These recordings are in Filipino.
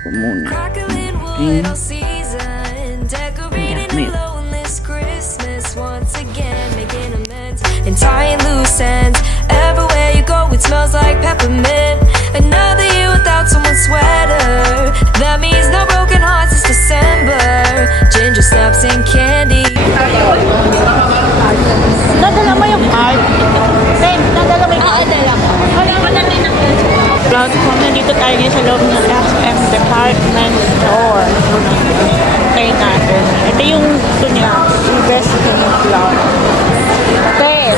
ako muna. Okay? Gamit. And tying loose ends. Everywhere you go, it smells like peppermint. Another year without someone's sweater. That means no broken hearts this December. Ginger snaps and candy. Nadala mo yung card? Ben, nadala mo yung card? Nadala ko. Wala ko na din ako. Cloud ko, nandito tayo ngayon sa loob ng SM Department Store. Tayo natin. Ito yung ito niya. Invest in Cloud. Okay.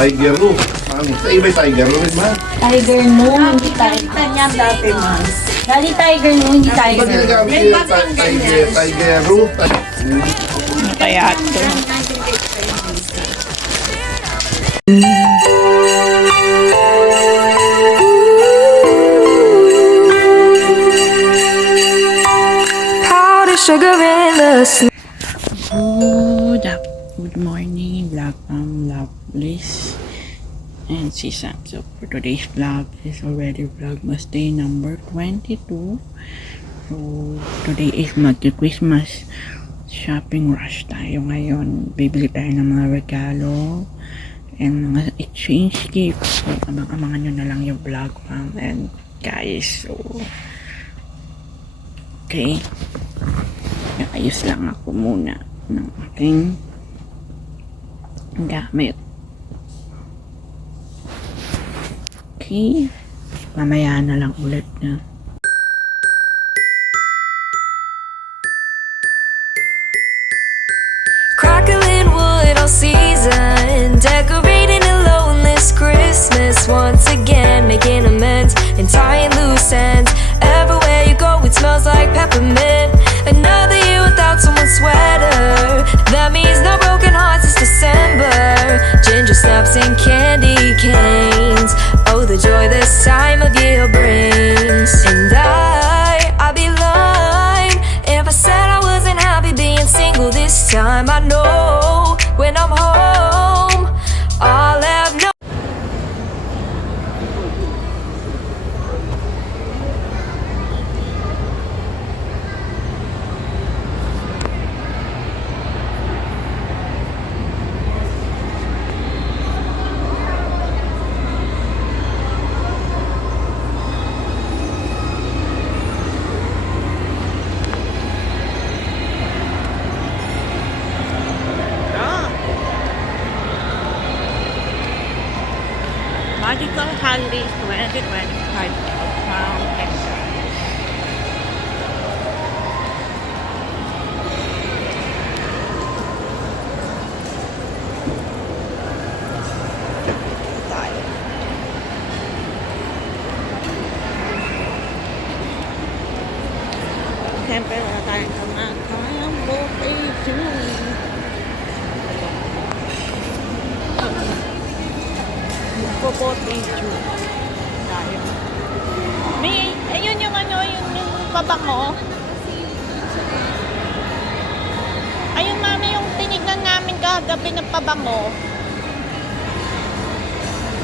Tiger Roof. Sa iba Tiger Roof, man. Tiger no, hindi Tiger. Niya dati, man. Dali Tiger no, hindi Iba Tiger. ginagamit yung Tiger Roof. Ano kaya ito? Powder sugar in the snow. Good morning, vlog Bliss and si Sam. So for today's vlog is already Vlogmas day number 22. So today is mag-Christmas shopping rush tayo ngayon. Bibili tayo ng mga regalo and mga exchange gifts. So abangan nyo na lang yung vlog and guys. So okay, ayos lang ako muna ng aking gamit. Okay, mamaya na lang ulit na. Crackling wood all season, decorating alone this Christmas. Once again, making amends and tying loose ends. Everywhere you go, it smells like peppermint. Another year without someone's sweater. That means no broken hearts this December. Ginger snaps and candy canes. Oh, the joy this time of year brings. And I'd be lying if I said I wasn't happy being single this time. I know when I'm home, I'll have no. Magical Holidays 2025 Fountain. Siyempre, wala tayong kamakayang location. Popotato tayo. May, ayun yung ano, yung pabango. Ayun mami, yung tinignan namin kagabi ng pabango.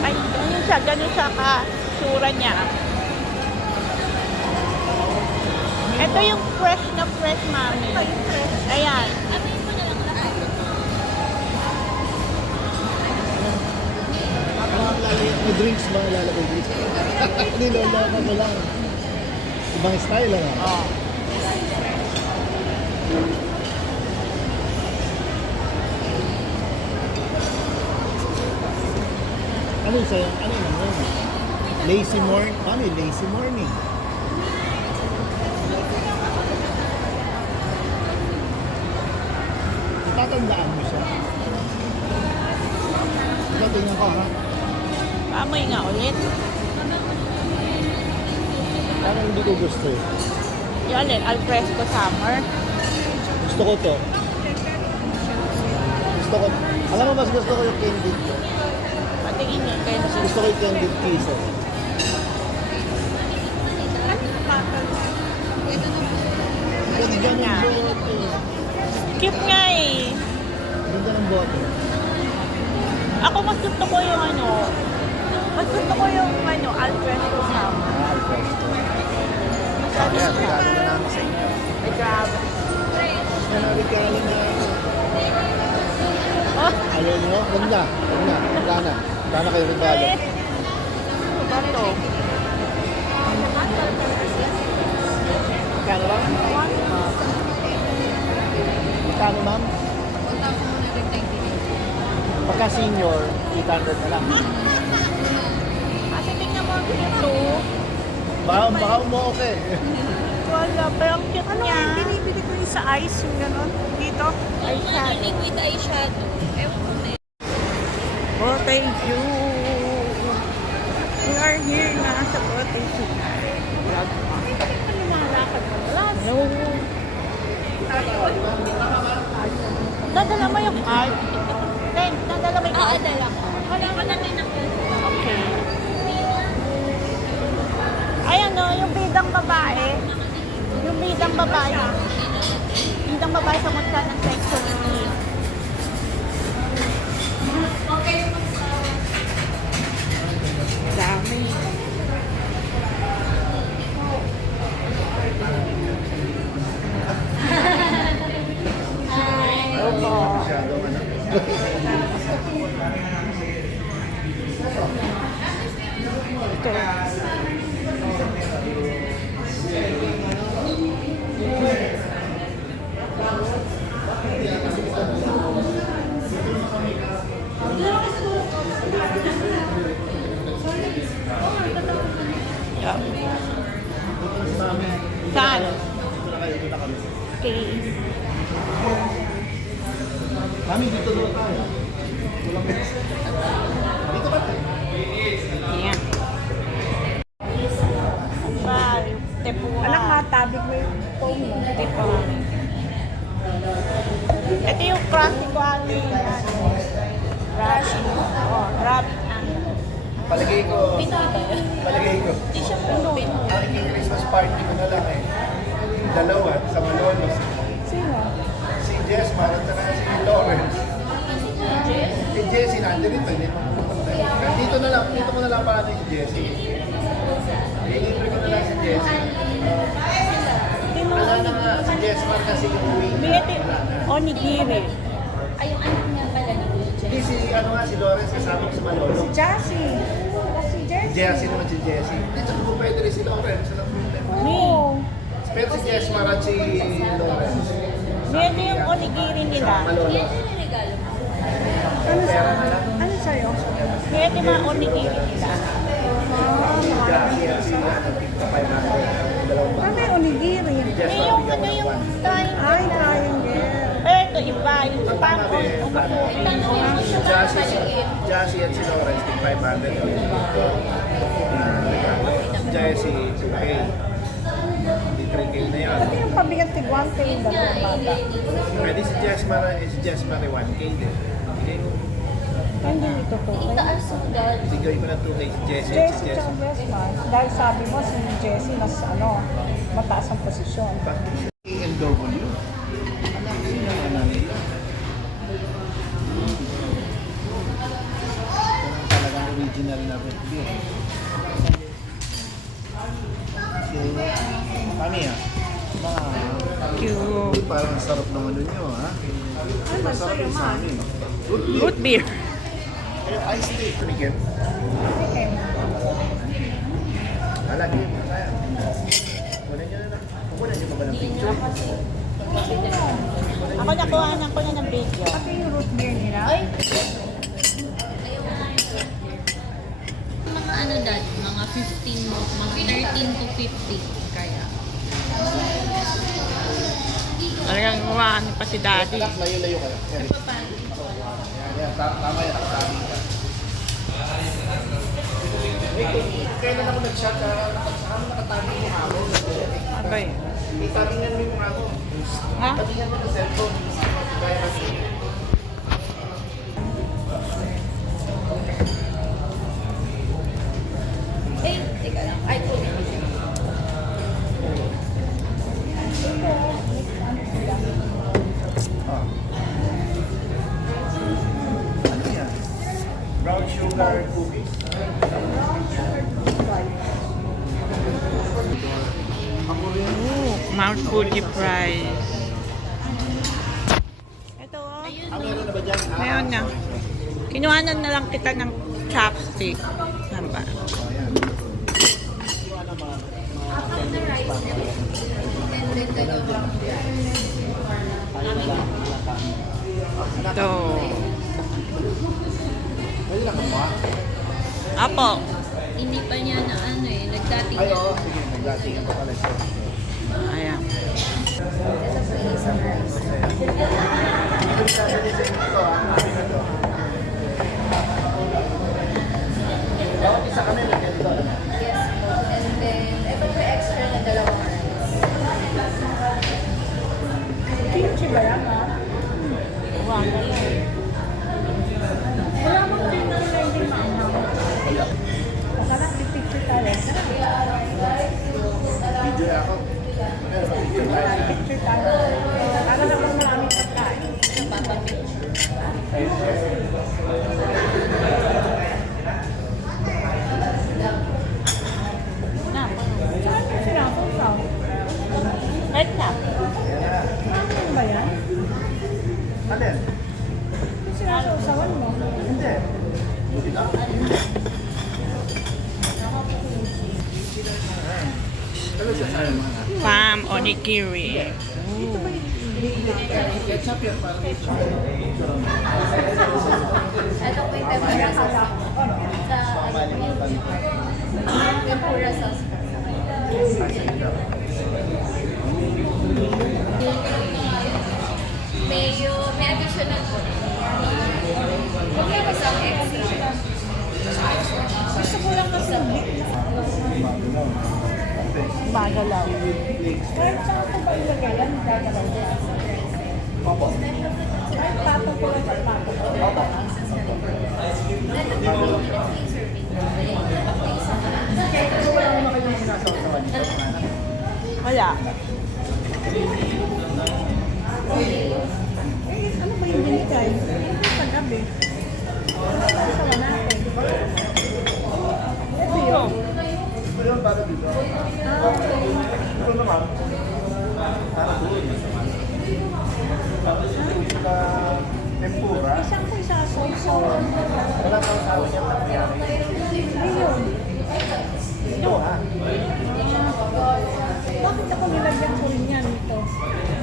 Ay, ganun siya ka-sura niya. Ito yung fresh na fresh mami. Ayan. May drinks ba? Lalagay drinks? Niloloko mo lang. Ibang style lang ah. Oh. Ano yung sa'yo? Ano yun? Lazy morning? Ano yung lazy morning? Tatandaan mo siya. Tingnan ko ha. Amoy nga ulit. Parang hindi ko gusto eh. Yung alin, Alfresco Summer. Gusto ko to. Gusto ko. Alam mo, mas gusto ko yung candied. Patingin niya kayo. Gusto ko yung candied kisses. Ganda ng bote. Cute nga eh. Ganda ng bote. Ako mas gusto ko yung ano, ko yung Alfresco sama. Alfresco. Ayan, regalo na namin sa inyo. Ay, grabe. Yan ang regalo na. Oh, Ayaw nyo? Huwag na. Huwag na. Gana. Gana kayo regalo. ba to? Kano ba? Kano, ma'am? Pagka senior, 800 na lang. Kasi tingnan mo dito. Baka mo okay. Wala, pero ang cute niya. Ano binibili ko yung sa ice, yung gano'n? Dito? Eyeshadow. Liquid eyeshadow. Ewan ko na. Oh, thank you. We are here na sa Protection. Vlog pa. Ano nakalakad mo? No. Dadala mo yung card? Then, dadala mo yung card? Dala ko. Wala mo na din ako. Okay. Ay, ano, yung bidang babae. Yung bidang babae. Bidang babae sa mutla ng section E. Dami. Masyadong ano. Ito. Yeah. Saan? Okay. Mami, dito doon tayo. Walang beses. Dito ba tayo? Yan. Bye. Tepuha. Anak, matabig mo yung phone mo. Tepuha. Ito yung classic quality. Rushing. Oh, rabbit. Palagay ko. Palagay ko. Ang iking Christmas party ko na lang eh. Dalawa sa Malolos. Sino? Si Jessmar at saka si Lawrence. Si Jessie nandito rito, hindi mo pupunta. Dito na lang, dito ko na lang para si Jessie. I-libre ko na lang si Jessie. Wala na nga, si Jessmar kasi yung uwi na. Biyete. Onigiri. Ay, yung anak niya pala ni Hindi si, ano nga, si Lawrence kasama ko sa Malolo. Jassy. Si Jessie naman si Jessie. Dito ko pwede rin si Lawrence. Alam mo yun. Oh. Pero si Jessmar at si Lawrence. Biyete yung onigiri nila. Malolo. regalo mo? Ano sa'yo? Biyete mga onigiri nila. Jessie at si Tita Pai na. Dalawang Ano yung onigiri? Yung ano yung triangle. Ay, triangle. Eh, ito iba. Yung spam on umukuhin. Jassy at si Lawrence, 500. Jessie, 2K. Hindi 3K na yan. Pati yung pabigat tig 1K yung dalawang bata. Pwede si Jessmar 1K din. Bigay ko. Hindi ito to. Itaas mo dahil. Bigay ko na 2K si Jessie. Jessie tsaka Jessman. Dahil sabi mo si Jessie mas mataas ang posisyon. ANW. Anak, sino ang anak nila? Talagang original na red beer. Kami Cute. parang sarap naman nun nyo, ha? Ay, masarap yung sa amin. Root beer. Iced tea. Tumigil. Alagi mo tayo. Kunin nyo na lang. Kunin nyo ba ng picture? Ako nakuha ko na ng video. Pati yung root beer nila. Ay! Mga ano dad, mga 15 mo, mga 13 to 15 kaya. Talagang kuhaan pa si daddy. Anak, layo-layo ka lang. Yan, yan. Tama yan. Tama yan. Kailan ako nag-shot sa amin nakatabi ni Hamo? Abay. Itabingan mo yung mukha mo. Ha? Tabingan mo sa cellphone. Kaya kasi. Eh, teka lang. Ay, tuloy. Ah. Ano yan? Brown sugar cookies. Mount Fuji Prize. Ito oh. Meron na ba dyan? Meron na. Kinuhanan na lang kita ng chopstick. Saan ba? Ito. Pwede lang ba? Apo. Hindi pa niya na ano eh, nagdating Ay, na. oo. Sige, nag-dating pa pala siya. Ayan. Ibig sabihin sa inyo ito, amin na to. Bawat isa kami may ganito. Yes po. And then, ito po extra na dalawang rice. Kimchi ba yan ha? Wow, wala eh. Wala mong kimchi na hindi maanghang. Masarap, picture tayo. Video na ako. Picture tayo. Para naman maraming pagkain. Napapapicture. Na. Saan sila ako sa? Wait na. Ano ba yan? Alin? Sila sa usawan mo? Hindi. Buti na. Ano siya sa'yo mga? Pam onigiri. Ketchup yan para ketchup. Ito po yung tempura sauce. Sa tempura sauce. May additional po. Okay, isang extra. Gusto ko lang kasi Bagalaw. kahit saan ko ba ilagay yan, gagalaw ko. Kahit patong ko lang sa plato ko. Wala. Ano ba yung binigay? Sa gabi. Sawa natin. Ito yun. Ito yun para dito. Ito naman. Para doon. Tapos yung tempura. Isang ko isa sausaw. Wala kang sawa niya nangyari. Ayun. Ito ha. Bakit ako nilagyan ko rin yan ito?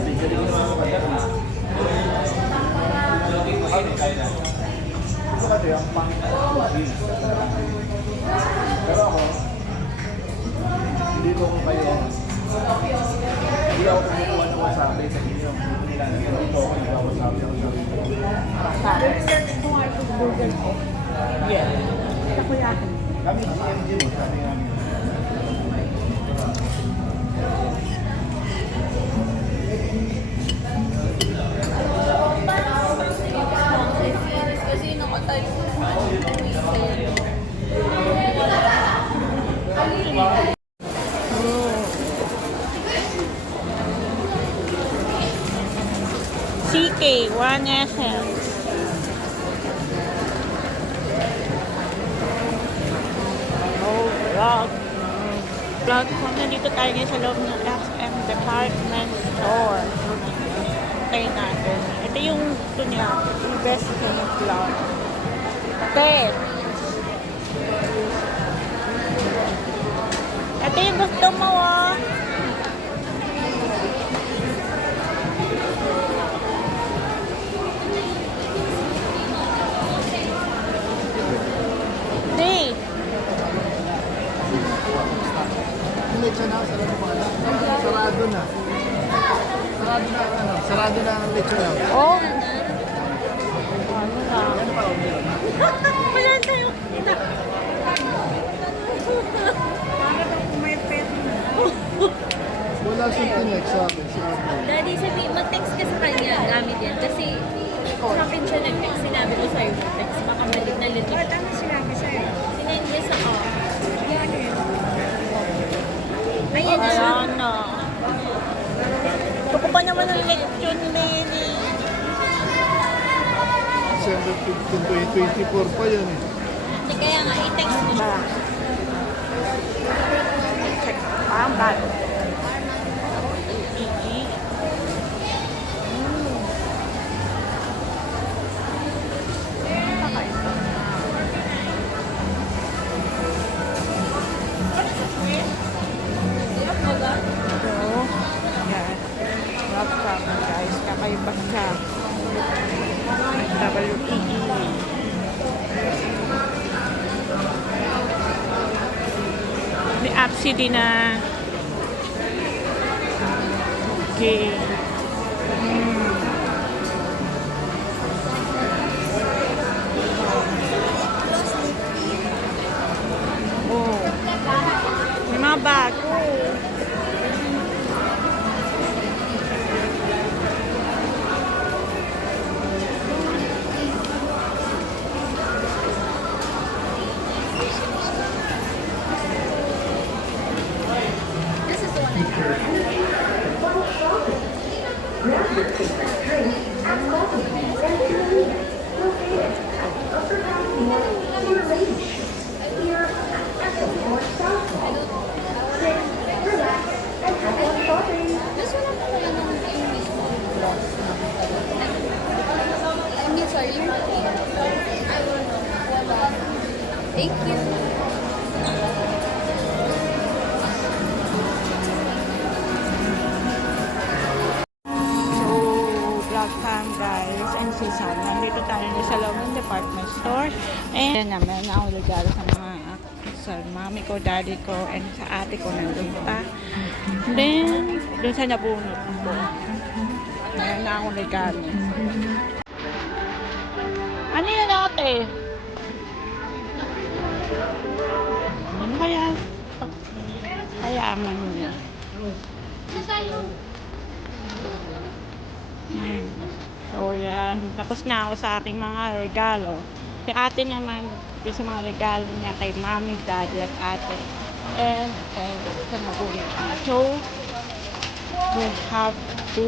Hindi ko naman maganda. Ito kasi ang pang-cuisine. Pero ako, hindi ko kayo, hindi ako kumukuha ng wasabi sa inyo. Dito ako nag-wasabi ako sa inyo. Search ko nga itong burger ko. Yeah. Ito ko yakin. Kami GMG, sabi namin. Kasi nakatayo. CK, 1SM. Oh, vlog. Vlog ko. Nandito tayo ngayon sa loob ng SM Department Store. Tayo natin. Ito yung gusto niya. Yung best thing vlog. Okay. Ito yung gusto mo, ah. Hey. Hindi, siya na, sarado pa na. Sarado na. Sarado na, ano, sarado na ang lechon na. Oh. Ano na? Ano pa, meron na. Wala tayo. Para daw kung may pet na. Wala siyang connect sa akin, si Arnold. Daddy, sabi, mag-text ka sa kanya gamit yan. Kasi sa akin siya nag-text. Sinabi ko sa'yo mag-text. Baka balik na lito. Bakit ano sinabi sa'yo? Sinend niya sa ako. Yan yun. Ayan na. Wala na. Gusto ko pa naman ng lechon, Mary. December 15, 2024 pa yan eh. Hindi kaya nga, i-text mo siya. bag. Yan. Welcome guys. Kakaiba siya. WEE. May app city na. Okay. Oh. May mga bago. Thank you. So, vlog time guys and season. Nandito tayo na sa loob ng department store. And yan naman ako regalo sa mga sa mami ko, daddy ko, and sa ate ko nandun pa. Then, dun sa nabunot ko. Ayan na ako regalo. Ano yan ate? Ano kaya? Kaya man niya. So yan, tapos na ako sa aking mga regalo. Si ate naman, yung sa mga regalo niya kay mami, daddy at ate. And sa magulang. So, we have to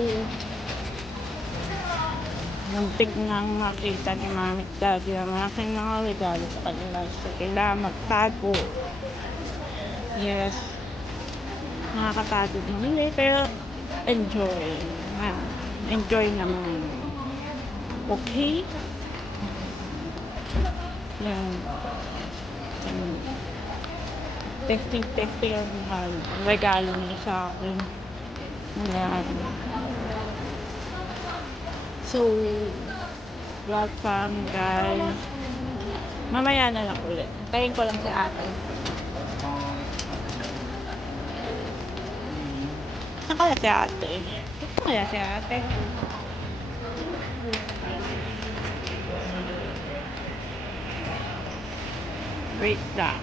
muntik nang makita ni mami at daddy ang aking mga regalo sa kanila. So, kailangan magtago. Yes. Nakakatagod mamili, pero enjoy. Enjoy naman. Okay? Yan. Testing ang regalo niya sa akin. Yan. So, welcome guys. Mamaya na lang ulit. Tayin ko lang si ate. Saan kaya si ate? Saan kaya si ate? Wait lang.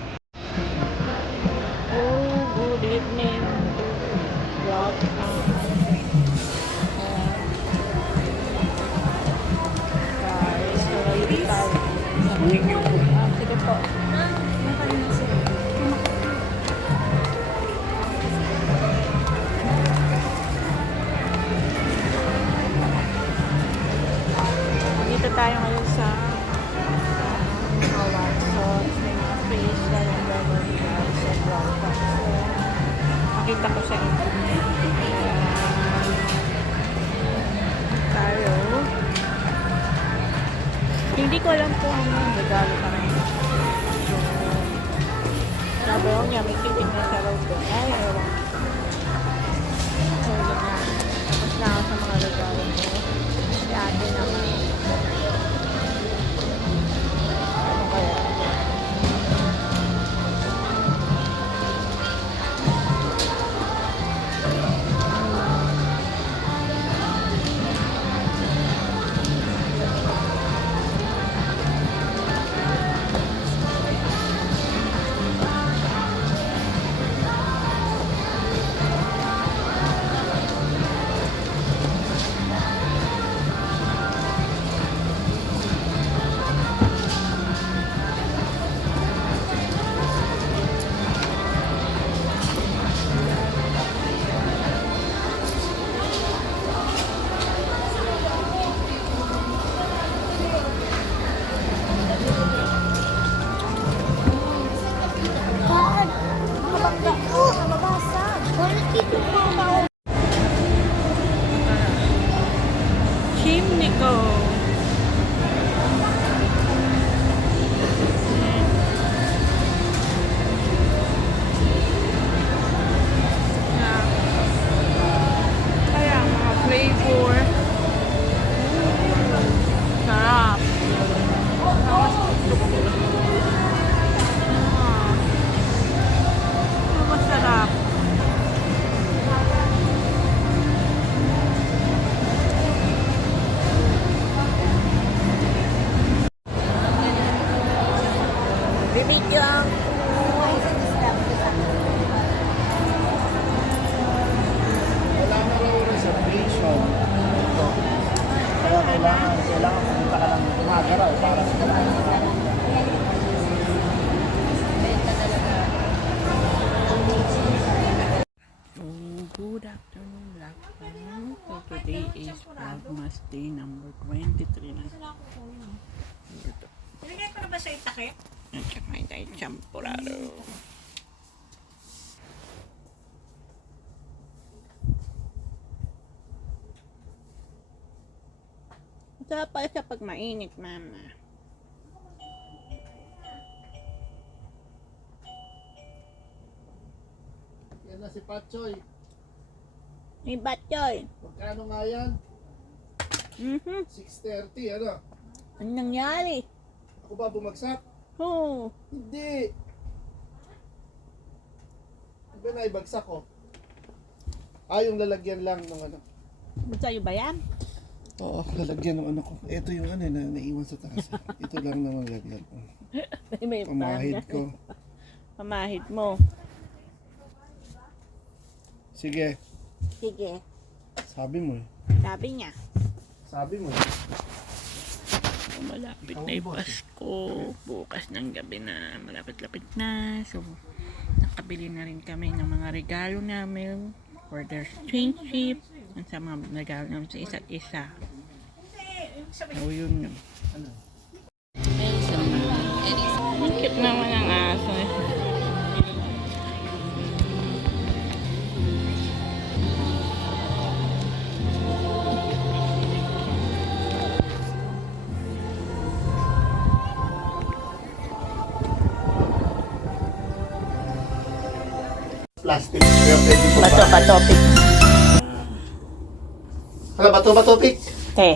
Oh, good evening. Welcome. Guys, so dito tayo. Sige po. Dito tayo ngayon sa Watson. May mga face na yung Beverly Hills sa Broadcast. So, makita ko sa inyo. Tayo. Hindi ko alam kung anong regalo ka rin. So, sabi ko niya, may titig na sa road ko. Ay, ewan. So, yun na. Tapos na ako sa mga regalo ko. Si ate naman. Ano kaya? Wala na raw reservation. Ito. Kaya kailangan pumunta ka ng umaga raw para sa So, good afternoon, Black Fam. So, today is Vlogmas Day number 23 na. Ito. Nilagay ko na ba sa itakip? At saka may tayo champurado. Masarap pala siya pag mainit, mama. Yan na si Patchoy. May batyoy. Magkano nga yan? 6:30, ano? Ano nangyari? Ako ba bumagsak? Oh, Hindi. Ano ba naibagsak ko? Yung lalagyan lang ng ano. sa'yo ba yan? Oo, lalagyan ng ano ko. Ito yung ano na naiwan sa taas. Ito lang naman lagyan ko. May Pamahid ko. Pamahid mo. Sige, Sige, sabi mo eh. sabi niya. Sabi mo eh. Malapit na yung Pasko. Bukas ng gabi na. Malapit-lapit na. So, nakabili na rin kami ng mga regalo namin for their friendship. At sa mga regalo namin sa isa't isa. So, yun yun. Ang cute naman ang aso. Plastic. Kaya pwede po Bato, ba? bato, pick. Hala, bato, pick. Te.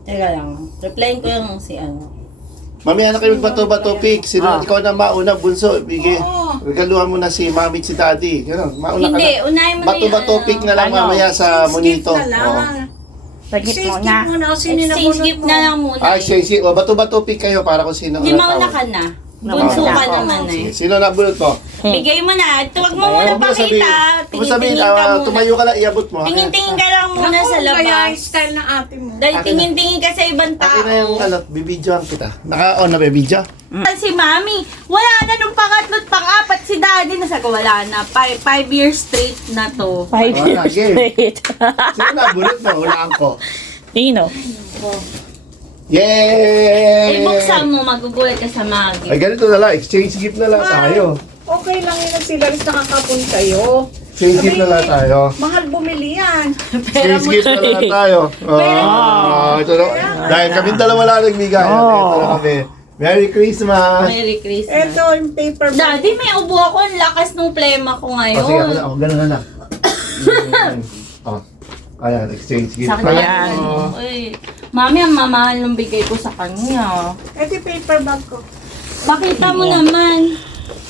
Teka lang. Replyin ko yung si ano. Mamaya na kayo magbato, pick. Sino, ikaw na mauna, bunso. Bigay. Regaluhan mo na si mami at si daddy. Ganun, mauna ka Hindi, na. unahin mo na yung Bato, pick na lang Ano? mamaya sa monito. Skip na lang. Oo. Pagit mo na. Muna ako sino na Exchange gift na lang muna. Ay, sige. O, bato, pick kayo para kung sino Hindi ang mauna tawag. ka na. Bunso ka Mauna. naman eh. Sino na bulot mo? Bigay mo na. Huwag mo muna Huwag mo sabihin- pakita. huwag mo sabihin, Tingin-tingin ka muna. tumayo ka lang, iabot mo. Tingin-tingin ka lang muna sa Kaya labas. style ng ate mo. Dahil Akin na. tingin-tingin ka sa ibang Akin na yung tao. ano, bibidyoan kita. Naka-on na ba video? Si mami, wala na nung pangatlo't pang-apat si daddy. Nasa ko, wala na. 5 years straight na to. 5 Wala, years game. straight. Sino na bulot mo? Hulaan ko. Tino. Yay! Eh, buksan mo, magugulat ka sa Ay, magi. ganito na lang. Exchange gift na lang tayo. Okay lang yun ang sila rin nakakapon kayo. Exchange gift na lang tayo. Mahal bumili yan. Exchange gift na lang tayo. Ito na. Dahil kami dalawa lang nagbigay. Ito na kami. Merry Christmas! Merry Christmas. Ito yung paper bag. Daddy, may ubo ako. Ang lakas ng plema ko ngayon. Sige, ako na. Ako, ganun na lang. Ayan, exchange gift Sa na kanya. lang. Uy, mami, ang mamahal ng bigay ko sa kanya. Ito yung paper bag ko. Pakita mo naman.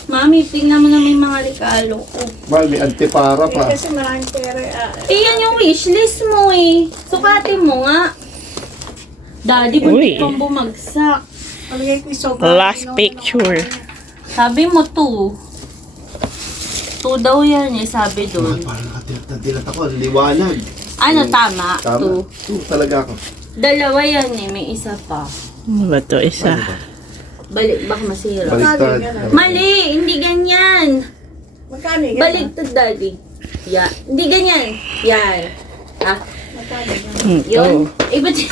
Mami, tingnan mo na may mga regalo ko. Mal, may antipara Eh, pa. kasi maraming pera. Iyan yung wishlist mo eh. Sukatin mo nga. Daddy, Uy. ba't kang bumagsak? Paligay ko yung sobrang. Last picture. Sabi mo 2. 2 daw yan eh, sabi doon. Parang nakatilat ako. Liwanag. Ano, tama? Tama. 2. Two talaga ako. Dalawa yan eh, may isa pa. Ano ba to? Isa. Balik, baka masira. Baliktad. Mali, hindi ganyan. Magkano yan? Baliktad, daddy. Yan. Hindi ganyan. Yan. Ah, Magkano yan? yun. Iba din.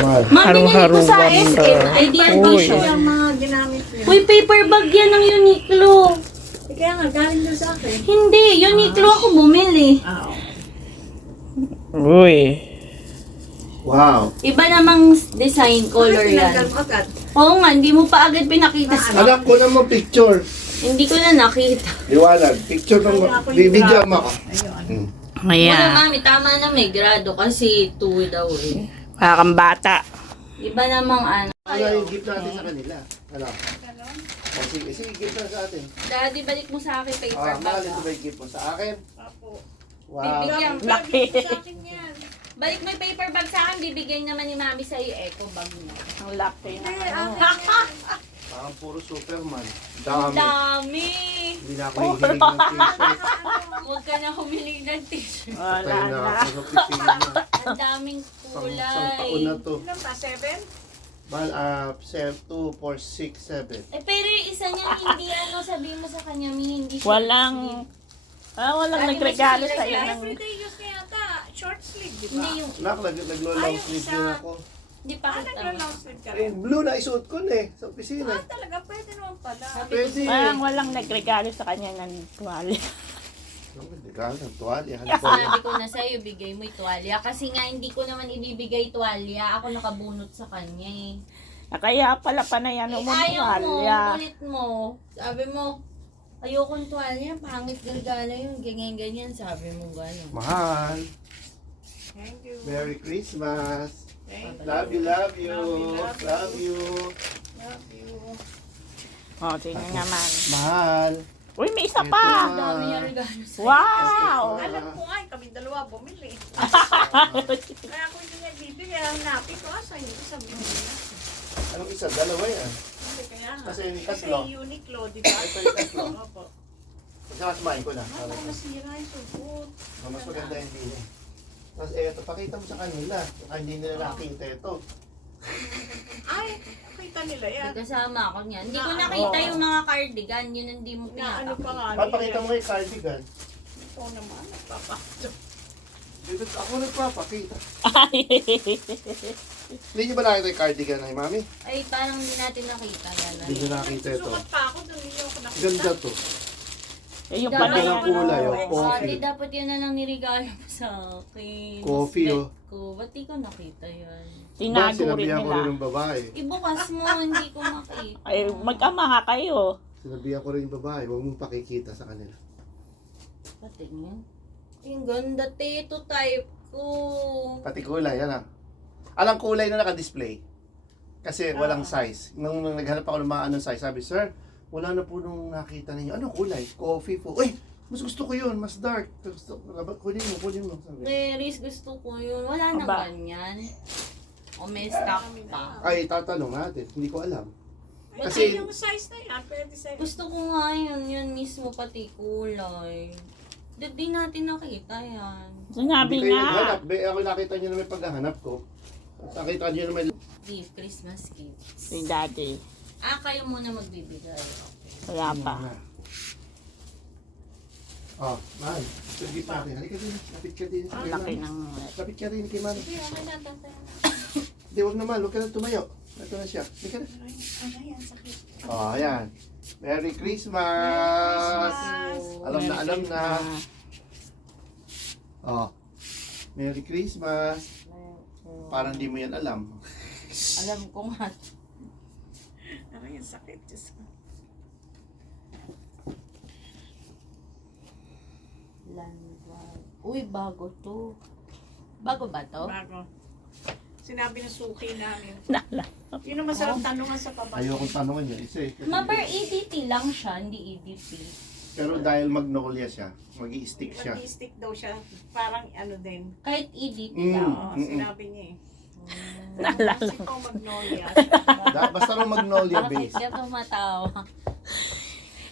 Mal. Ma'am, binili ko sa Haru-haru SM. Ideal Uy. Vision. Yung mga ginamit niya. Uy, paper bag yan ng Uniqlo. Eh, kaya nga, galing doon sa akin. Hindi, Uniqlo ako bumili. Uy. Wow. Iba namang design, color Tinanggal yan. mo agad. Oo nga, hindi mo pa agad pinakita sa Anak ko naman picture. Hindi ko na nakita. Liwanag. Picture ng video mo. Wala, Ayan. mami, tama na may grado kasi 2 daw eh. Para kang bata. Iba namang ano. Ano yung gift natin sa kanila? Ano? Sige, gift na sa atin. Daddy, balik mo sa akin paper Mahal, bag. ito ba yung gift mo sa akin? Wow. Bibigyan. Laki. Sa akin yan. Balik mo yung paper bag sa akin, bibigyan naman ni mami sa'yo eco bag mo. Ang laki na. Parang puro Superman. Ang Dami. dami! Hindi na ako hihilig ng t-shirt. Huwag ka na humili ng t-shirt. Patay Wala na na. ako sa opisina. Ang daming Isang kulay. taon na to. Ilan ba? 7? Mahal, 2, 4, 6, 7. Eh, pero yung isa niya hindi sabihin mo sa kanya, hindi siya Walang, walang Dati nagregalo mas sa iyo sila- ng... Everyday use niya yata. Short sleeve, di Hindi ba? yung, Nak, naglo-long sleeve din ako. hindi pa kita. Nagla-long sleeve ka Eh, rin. blue na isuot ko na sa opisina. Talaga, pwede naman pala. Pwede. Parang walang nagregalo sa kanya ng tuwalya. Nagregalo ng tuwalya. Sabi ko na sa'yo, bigay mo yung tuwalya. Kasi nga, hindi ko naman ibibigay tuwalya. Ako nakabunot sa kanya eh. Kaya pala panayan mo Ayaw mo, tuwalya. kulit mo. Sabi mo, ayokong tuwalya, pangit regalo yung ganyan-ganyan. Sabi mo gano'n. Mahal. Thank you. Merry Christmas. Thank you. Love you, love you. Love you. Love you. O, tingnan naman. Mahal. Uy, may isa Ito pa! Ang dami niya regalo sa'yo. Wow! Alam ko nga, kami dalawa bumili. Kaya ako hindi niya bibili. Ang napi ko, hindi ko sabihin niya. Anong isa? Dalawa yan. Hindi, kaya nga. Kasi yung Kasi tatlo. Uniqlo, di ba? Ito yung tatlo. Opo. Pagkakasmahin ko na. Ay, baka masira yung sugot. Mas maganda yung din eh. Tapos eto, pakita mo sa kanila. Baka hindi nila nakita ito. Ay, kita nila yan. Hindi kasama ako niyan. Hindi ko nakita yung mga cardigan. Yun hindi mo Na ano pa pinatak. nga. Papakita mo yung cardigan. Ito naman, nagpapakita. Dito ako nagpapakita. Hindi niyo ba nakita yung cardigan na mami? Ay, parang hindi natin nakita. Hindi niyo nakita ito. Nagsusukat pa ako, doon hindi ako nakita. Ganda to. Eh, yung Dapat pala Ganda ng kulay, oh. Ate, Coffee. dapat yun na lang niregalo mo sa akin. Coffee, Bet oh. Ko. Ba't di ko nakita yan? tinago rin Sinabihan ko rin nila. ng babae. Ibukas mo, hindi ko makita. Ay, mag-ama nga kayo. Sinabihan ko rin yung babae, huwag mong pakikita sa kanila. Patingin. Ang ganda, teto type ko. Pati kulay, yan ah. Alang kulay na naka-display. Kasi walang size. Nung naghanap ako ng mga anong size, sabi, sir, wala na po nung nakita ninyo. Ano kulay? Coffee po. Uy, mas gusto ko yun, mas dark. Gusto, kunin mo. Sabi. Meris, gusto ko yun. Wala nang Aba. ganyan. O may stock pa. Ay, tatanong natin. Hindi ko alam. Kasi Kasi, yung size na yan, pwede sa'yo. Gusto ko nga yun mismo pati kulay. Di natin nakita yan. Sinabi hindi kayo nga. naghanap. Ako nakita nyo naman paghahanap ko. Nakita nyo naman. Gift, Christmas gifts. Si daddy. Kayo muna magbibigay. Wala pa. Oh, man. Sige pa natin. Halika din. Lapit ka din. Ang laki ng... Lapit ka rin kay Mami. Hindi, okay na, tantay na. Hindi, huwag naman. Huwag ka na tumayo. Ito na siya. Halika na. Ano yan, sakit. Oh, ayan. Merry Christmas! Alam na. Oh. Merry Christmas. Parang di mo yan alam. Alam ko nga. Ano yan, sakit. Diyos ko. Landward. Uy, bago to. Bago ba to? Bago. Sinabi ng suki namin. Nala. Yun ang masarap tanungan sa babae. Ayoko tanongin yun. Isa eh. Kasi- Maper EDT lang siya, hindi EDP. Pero dahil magnolia siya, mag-i-stick siya. Mag-stick daw siya. Parang ano din. Kahit EDP Mm. lang. Oo, sinabi niya eh. Nalala. Kasi ikaw magnolia. Basta rin magnolia Bakit base. ka tumatawa?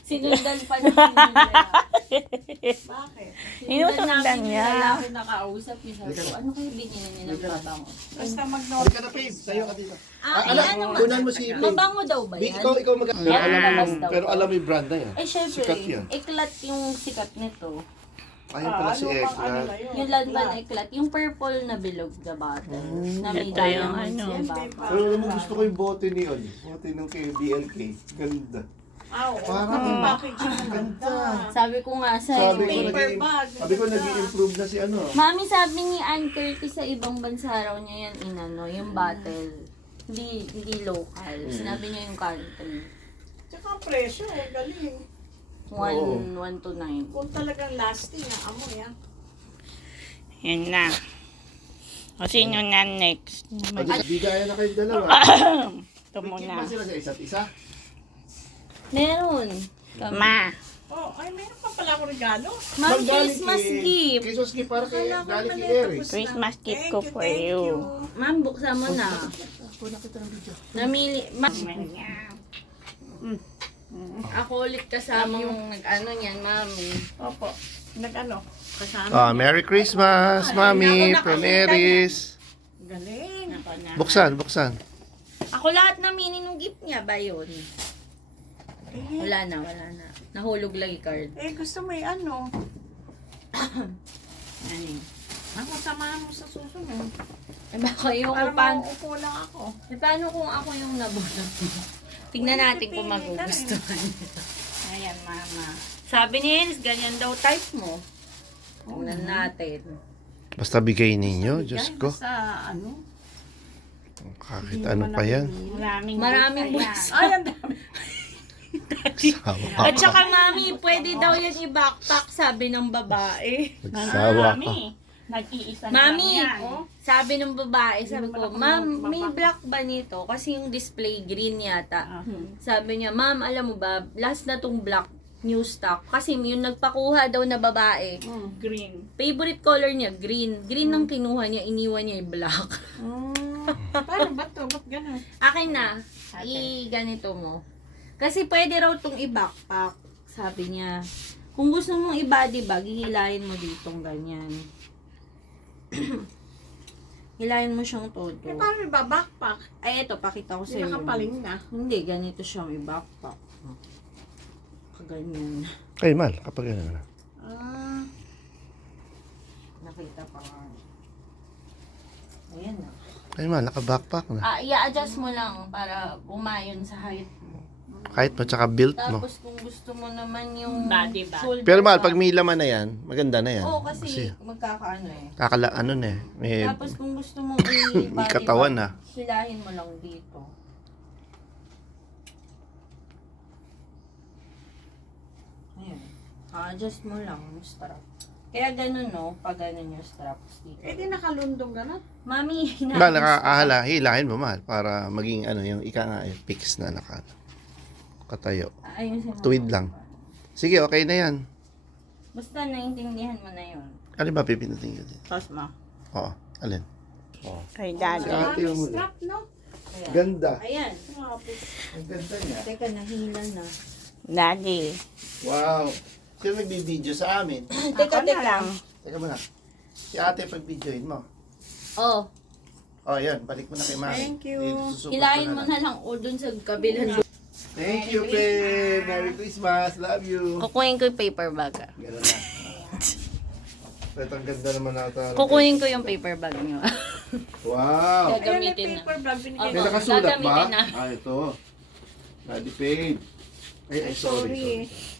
Sinundan pa niya nila. Bakit? Inusundan niya. Lalaki nakausap niya. Sabi ko, ano kayo binili niya ng mabango? Basta Hindi magnolia. ka na, Fabe. Sayo ka dito. Alam Alam, mo, kunan mo si Fabe. mabango daw ba yan? Ikaw mag- pero alam mo, daw. pero alam mo yung brand na yan. Eh, syempre, Sikat yan. eklat yung sikat nito. Ayun pala si Ano pang ano Eklat. na yun? Yung Lanban eklat. Yung purple na bilog na bottle. Na may Ito yung diamonds ano. yung bottle. Pero alam mo, gusto ko yung bote niyon. Bote nung kay BLK. Ganda. Ah, oo. Parang- Pati package yung ganda. Sabi ko nga sa Sabi ko, paper nag-i- bag. sabi ko nag-i-improve na si ano. Mami, sabi ni Ann Curtis sa ibang bansa raw niya yan inano, yung bottle. Hindi local. Sinabi niya yung country. Tsaka ang presyo eh, galing. 1 to 9. Kung talagang lasting na amoy ah. Yan na. O sino na next? Bigayan na kayong dalawa. Ito May muna. ba sila sa isa't isa? Meron. Ma. Oh, ay meron pa pala ako regalo. Ma'am, Galing Christmas kay- gift. Christmas gift para kay Akala ko galing pala kay Eric. tapos na. Christmas gift Thank ko you, for thank you. Ma'am, buksan mo na. Kuna kita ng video. Namili. Ako ulit kasamang nag-ano niyan, mami. Opo. Nag-ano? Ah, Merry Christmas, Mami, Ako from nakakita Eris. Galing. Buksan, buksan. Ako lahat na ng gift niya ba yun? Wala na. Nahulog lang yung card. Eh, gusto mo ano? Ako, samahan mo sa susunod. Eh baka yung Para paano, mauupo lang ako. paano kung ako yung nabunot mo? Tingnan natin kung magugustuhan. Ayan, mama. Sabi ni Elis, ganyan daw type mo. Tingnan natin. Basta bigay ninyo, Diyos ko. Sa ano? Kahit ano pa yan. Maraming bulsa. Ay, ang dami. At saka mami, pwede daw yan i-backpack, sabi ng babae. Nagsawa ka. Nag-iisa Mami, yan. sabi ng babae, sabi ko, ma'am, may black ba nito? Kasi yung display green yata. Sabi niya, ma'am, alam mo ba, last na tong black new stock. Kasi yung nagpakuha daw na babae, Green. favorite color niya, green. Green ang kinuha niya, iniwan niya yung black. Paano ba to? Ba't ganun? Akin na, i-ganito mo. Kasi pwede raw tong i-backpack, sabi niya. Kung gusto mong i-body bag, hihilahin mo ditong ganyan. Hilahin mo siyang todo. Eh, paano ba backpack? Ay, eto, pakita ko Hindi sa'yo. nakapaling na. Hindi, ganito siyang i-backpack. Kaganyan. Ay, mal, kapag ano na. Nakita pa nga. Ayan na. Ay, mal, naka-backpack na. I-adjust mo lang para umayon sa height mo. Kahit mo, tsaka built mo. Tapos kung gusto mo naman yung Body bag. shoulder Pero mal, bag. pag may laman na yan, maganda na yan. Oo, kasi magkakaano eh. Kakala, ano na eh. May Tapos kung gusto mo i-body may katawan na. hilahin mo lang dito. Ayan. Adjust mo lang yung strap. Kaya ganun no, pag ganun yung straps dito. Eh, di nakalundong ganun. Mami, Mal, nakaahala, hilahin mo mal para maging ano, yung ika nga, fix na katayo. Ayusin mo. Tuwid lang. Sige, okay na yan. Basta naintindihan mo na yun. Alin ba pipindutin ko din? Tapos mo. Oo, alin? Kay daddy. Ate May mo. strap, no? Ganda. Ayan. Ang ganda niya. Teka, nahila na. Daddy. Wow. Sino nagbibideo sa amin? Teka, teka. Teka muna. Si ate pag-videoin mo. Oh, Oh, yan. Balik mo na kay mami. Thank you. hilahin mo na lang o dun sa kabilang. Thank you, babe. Merry Christmas. Love you. Kukunin ko yung paper bag. Ganun na. Ito ang ganda naman ata. Kukunin ko yung paper bag niyo. Wow. Ayan, may Gagamitin na. paper bag binigay. May nakasulat ba? Gagamitin na. Ah, ito. Daddy babe. Ay, sorry.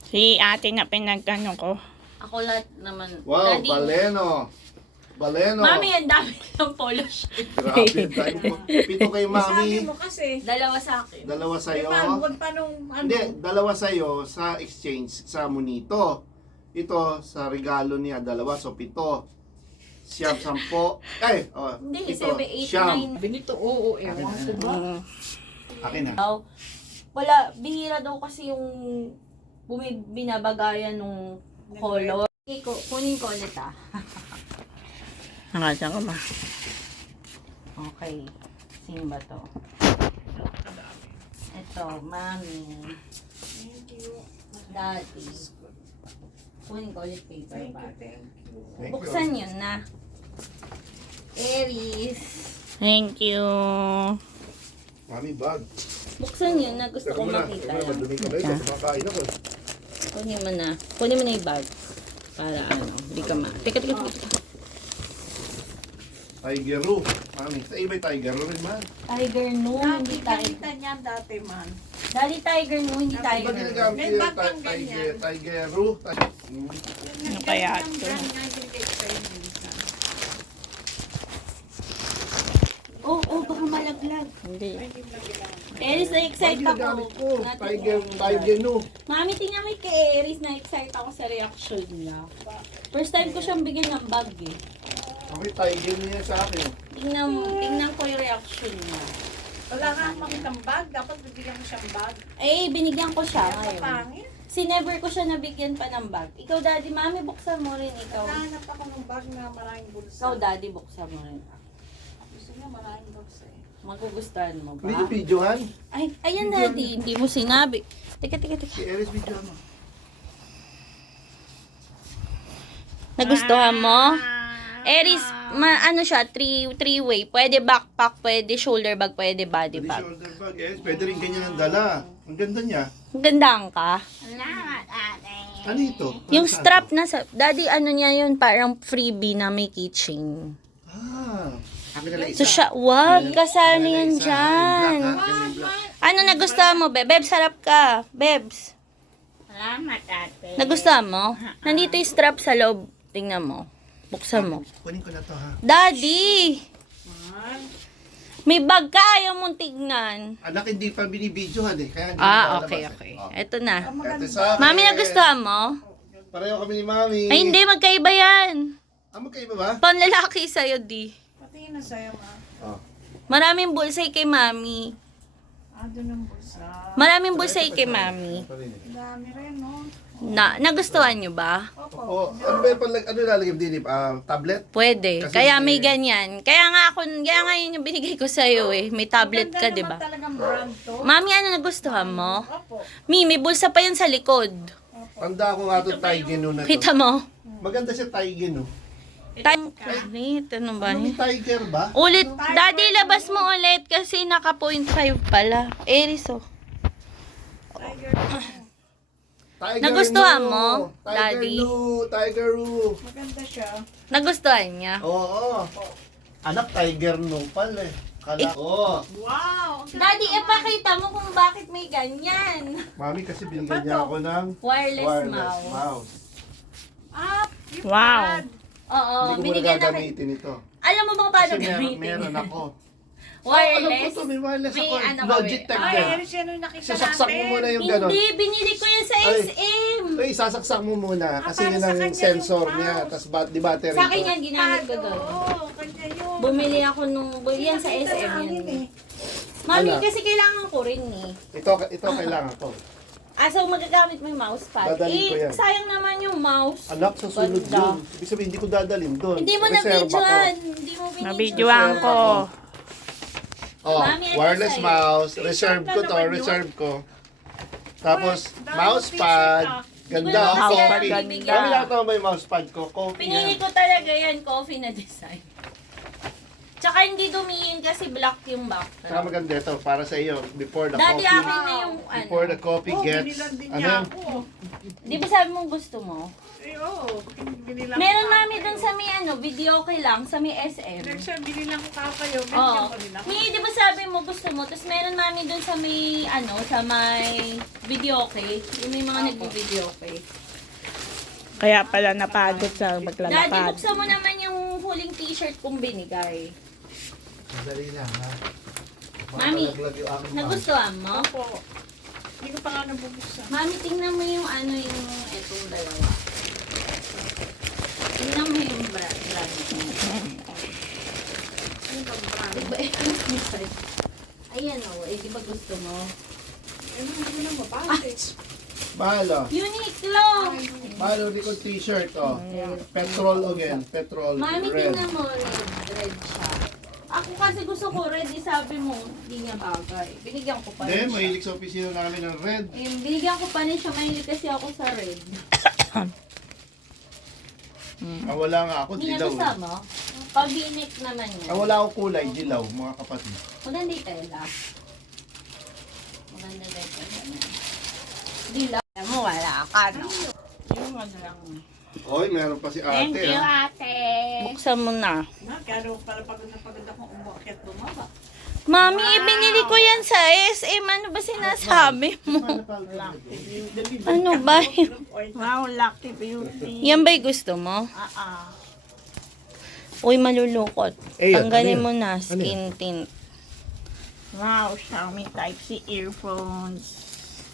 Si ate na pinagkano ko. Ako lahat naman. Wow, Daddy. baleno. Baleno. Mami, ang dami ng polo shirt. Grabe tayo. Pito kay Sabi mami. mo kasi. Dalawa sa akin. Dalawa Eh, sa'yo. ma'am, huwag pa nung ano. Hindi, dalawa sa'yo sa exchange sa Monito. Ito sa regalo niya, dalawa. So, 7. Siyam, 10. Ay, oh, Hindi, ito. 7, 8, Siyam. 9. Binito, oo, ewan ko ba? Akin na. Wala, bihira daw kasi yung binabagayan nung color. Okay, kunin ko ulit ah. Nakasya ko ba? Okay. Sino ba to? Ito, mami. Daddy. Kunin ko ulit paper bag. Buksan yun na. Aries. Thank you. Mami, bag. Buksan yun na gusto ko makita lang. Madumi ka ba ito? Kumakain ako. Kunin mo na. Kunin mo na yung bag. Para ano, hindi ka ma... Teka. Tiger Roo. Mami, sa iba Tiger Roo rin man. Tiger no, hindi tiger. Gamitan niya dati, man. Dali tiger no, hindi Di ba tiger. ginagamit May yung bag kang Tiger ganyan. Tiger Roo? Ano kaya ito? Oh, baka malaglag. Hindi. Aries, na-excite Ginagamit ako. ko. Tiger no. Mami, tingnan mo kay Aries, na-excite ako sa reaction niya. First time ko siyang bigyan ng bag eh. Mami, Tiger niya sa akin. Tingnan ko yung reaction niya. Wala nga makitang bag. Dapat bibigyan mo siyang bag. Eh, binigyan ko siya ngayon. Pangit. Never ko siya nabigyan pa ng bag. Ikaw, Daddy, Mami, buksan mo rin ikaw. Nahanap ako ng bag na maraming bulsa. Ikaw, Daddy, buksan mo rin. Gusto niya maraming bulsa eh. Magugustuhan mo Hindi ba? ko videohan. Ay, ayan Daddy, hindi mo sinabi. Teka. Si Eris videohan mo. Nagustuhan mo? Eris, ano siya, three-way. Pwede backpack, pwede shoulder bag, pwede body Pwede bag. shoulder bag. Eris, pwede rin ganyan ang dala. Ang ganda niya. Gandaan ka. Ano ito? Yung Ano strap to? na sa, Daddy, ano niya yun, parang freebie na may keychain. Ah. Akin na lang So siya, wag, kasali yan Isa. dyan. Black, ha? Ganun black. Ano nagustuhan mo, Bebs? Harap ka. Bebs. Salamat, ate. Nagustuhan mo? Nandito yung strap sa loob. Tingnan mo. Buksan mo. Kunin ko na to ha. Daddy! May bag ka, ayaw mong tignan. Anak, hindi pa binibidyohan eh. Kaya hindi Ah, ko okay. lalabas eh. Oh. Ito na. Ito sa akin. Mami, nagustuhan mo? Pareho kami ni Mami. Ay, hindi. Magkaiba yan. Magkaiba ba? Panlalaki sa'yo, di. Patingin na sa'yo, ma. Oh. Maraming bulsay kay Mami. Doon ang bulsa. Maraming bulsay kay Mami. Dami rin, no? Nagustuhan nyo ba? Oo. Ano ba yung ano lalagyan din? Tablet? Pwede. Kasi Kaya may- may ganyan. Kaya nga yun yung binigay ko sa'yo eh. May tablet ka, di ba? Talagang brand to. Mami, ano nagustuhan mo? Opo. May bulsa pa yan sa likod. Tanda ko nga itong Tiger na to. Kita mo? Maganda siya Tiger no. Ulit, ano ba? Ano may Tiger ba? Ulit, Daddy, labas mo ulit kasi naka 0.5 pala. Eriso. Tiger Nagustuhan no. mo, Tiger Daddy? no. Tiger no. Maganda siya. Nagustuhan niya? Oo. Anak, Tiger no pala eh. Kala ko. Wow! Daddy, ipakita mo kung bakit may ganyan. Mami kasi binigyan niya ako ng Wireless mouse. Ah, Wow. Oo, Hindi ko muna binigyan na kayo. gagamitin ito. Alam mo ba kung paano Kasi gamitin? meron ako. Wireless. Alam ko to, may wireless May ako. ano ka, Logitech Ay, din. Eris, yan yung nakita Sasaksak mo muna yung gano'n. Hindi, binili ko yan sa Ay. SM. Ito, isasaksak mo muna kasi para yun sa ang kanya sensor yung niya. mouse. Tapos di battery Sa akin to. yan, ginamit ko doon. Oo, kanya yun. Bumili ako nung, yan sa SM yan. Mami, Wala. kasi kailangan ko rin eh. Ito kailangan ko. So magagamit mo yung mousepad. Dadalhin ko yan. Sayang naman yung mouse. Anak, susunod Ganda. yun. Ibig sabihin, hindi ko dadalhin doon. Hindi mo Reserve na-videoan. ako. Hindi mo binidyoan. Nabidyoan ko. Oh, Mami, ito wireless sa'yo. mouse. Reserve ko to, reserve ko. Tapos, mousepad. Ganda, Wala kasi coffee. yan bibigyan. Kami lahat naman ba yung mousepad ko? Coffee Pinili yan. ko talaga yan, coffee na design. Tsaka hindi dumiin kasi black yung Saka background. maganda ito, para sa iyo. Before the Daddy, coffee. akin na yung ano. Before the coffee Oh, gets... binilan din Ano niya yan? ako. Di ba sabi mong gusto mo? Eh, oo. Binilang Meron ko mami kayo. dun sa may ano, video okay lang, sa may SM. Sir, binilang ko kayo. Oo. Ganyan ko rin ako. May, di ba sabi mo gusto mo? Tapos meron mami dun sa may, ano, sa may video okay. Yung may mga nagbi-video okay. Kaya pala napagod sa Daddy, maglalakad. buksan mo naman yung huling t-shirt kong binigay. Madali lang, ha? Mami, Makalaglag yung aking mouse. nagustuhan mo? Opo. Hindi ko pa nga nabubuksan. Mami, tingnan mo yung ano yung etong dalawa. Tingnan mo yung brand. Ano ba brand? Diba ayan o, di ba gusto mo? Eh, hindi ko na mabalik. Mahalo. Uniqlo! Mahalo rin kong t-shirt, oh. Petrol again. Petrol. Mami, Red. tingnan mo, red siya. Ako kasi gusto ko red, sabi mo, hindi niya bagay. Binigyan ko pa Hindi, rin siya. mahilig sa opisina namin ng red. Eh, binigyan ko pa rin siya, mahilig kasi ako sa red. Ang wala nga ako, Hindi dilaw. na mo? Pag-inik naman yan. Ang wala akong kulay, dilaw, mga kapatid. Maganda yung tela. Maganda yung tela niya. Dilaw. Alam mo, wala ka, no? Yung ano lang. Oy, meron pa si ate, Thank you, ha? ate. Buksan mo na. Kaya pala pagod na pagod akong umakyat bumaba. Mami, ibinili ko yan sa SM. Ano ba sinasabi mo? Ano ba yun? Wow, Lucky Beauty. Yan ba'y gusto mo? Uy, malulukot. Eh, yun, Tanggalin ano mo yun? na, skin tint. Wow, Xiaomi Type-C earphones.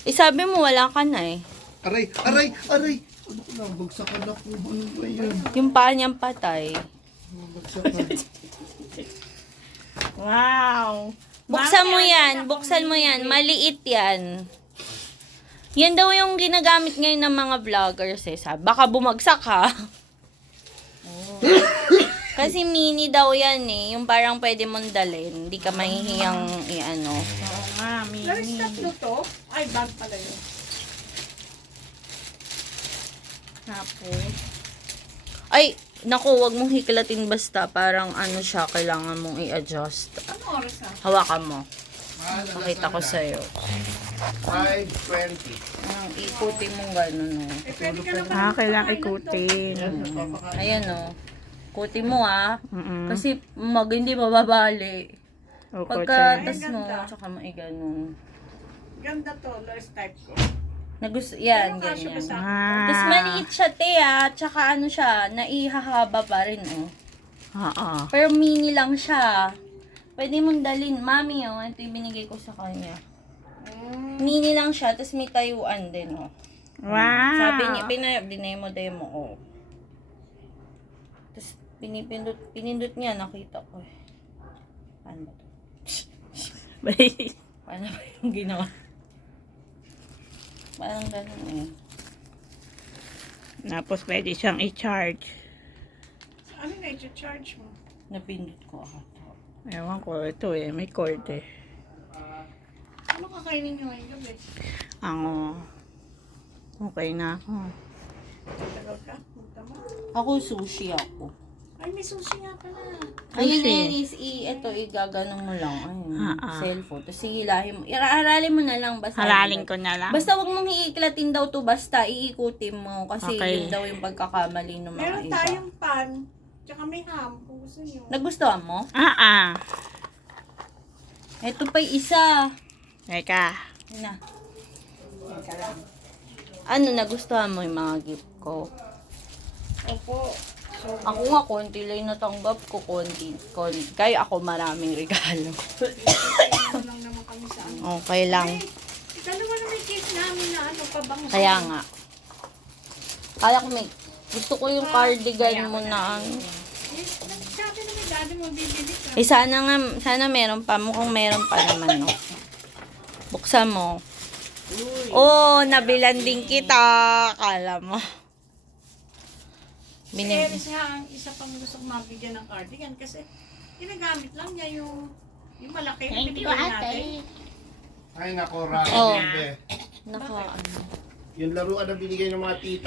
Eh, sabi mo, wala ka na eh. Aray, aray, aray! Ano ko lang, bagsakan ako. Ano ba yun? Yung paa niyang patay. Bagsakan. Wow. Buksan mo yan, buksan mo yan. Maliit yan. Yan daw yung ginagamit ngayon ng mga vloggers eh. Sabi, baka bumagsak ha. Kasi mini daw yan eh. Yung parang pwede mong dalhin. Hindi ka mahihiyang i-ano. Oo nga, Large mini. tatlo to. Ay, bag pala yun. Tapos, ay, naku, wag mong hiklatin basta. Parang ano siya, kailangan mong i-adjust. Ano oras ah? Hawakan mo. Pakita ko sa'yo. 5:20. Ikutin mo gano'n, no. Eh, pwede ka naman. Kailangan ikutin. Ayan, no. Ikutin mo, ah. Mm-mm. Kasi hindi mababali. Ukutin. Pagkatas mo, Ganda. tsaka mo i-ganon. Ganda to, large type ko. Yan, Pero kasya ba ganyan. sa Tapos maliit siya, te, ah. Tsaka ano siya, naihahaba pa rin, oh. Oo. Pero mini lang siya. Pwede mong dalhin. Mami, oh, ito yung binigay ko sa kanya. Mini lang siya, tapos may tayuan din, oh. Wow. Sabi niya, demo, oh. Tapos pinindot niya, nakita ko eh. Paano ba to? Paano ba yung ginawa? Parang ganun eh. Tapos pwede siyang i-charge. Ano na i-charge mo? Napindot ko ata. Ewan ko, ito eh, may cord eh. Ano kakainin nyo ngayong gabi? Okay na ako. Tagal ka? Punta mo? Ako, sushi ako. Ay, may sushi nga pala. Ayun, Sushi. ito, igaganon mo lang. Ayun, Ah. cellphone. Tapos hihilahin mo. Aralin mo na lang. Basta Halalin ko na lang. Basta wag mong hiiklatin daw to, basta iikutin mo. Kasi Okay. yun daw yung pagkakamali ng mga Meron iba. tayong pan. Tsaka may ham. Kung gusto nyo. Nagustuhan mo? Ito pa yung isa. Teka. Yun na. Ano, nagustuhan mo yung mga gift ko? Opo. So, Ako nga, konti lang yung natanggap ko. Konti. Kaya ako maraming regalo. ano lang naman kami sa ano. Okay lang. Dalawa na may cake namin na ano, pabango. Kaya nga. Kaya ko may... Gusto ko yung cardigan mo na ano. Sabi na may daddy mo, bibili ka. Eh, sana meron pa. Mukhang meron pa naman, no? Buksan mo. Oh, nabilan din kita. Kala mo. Si Eris nga ang isa pang gusto kong mabigyan ng cardigan kasi ginagamit lang niya yung malaki na binigyan natin. Ay, nako, Rocky. Oh. Bebe. Naka, ano. Yung laruan na binigay ng mga tita.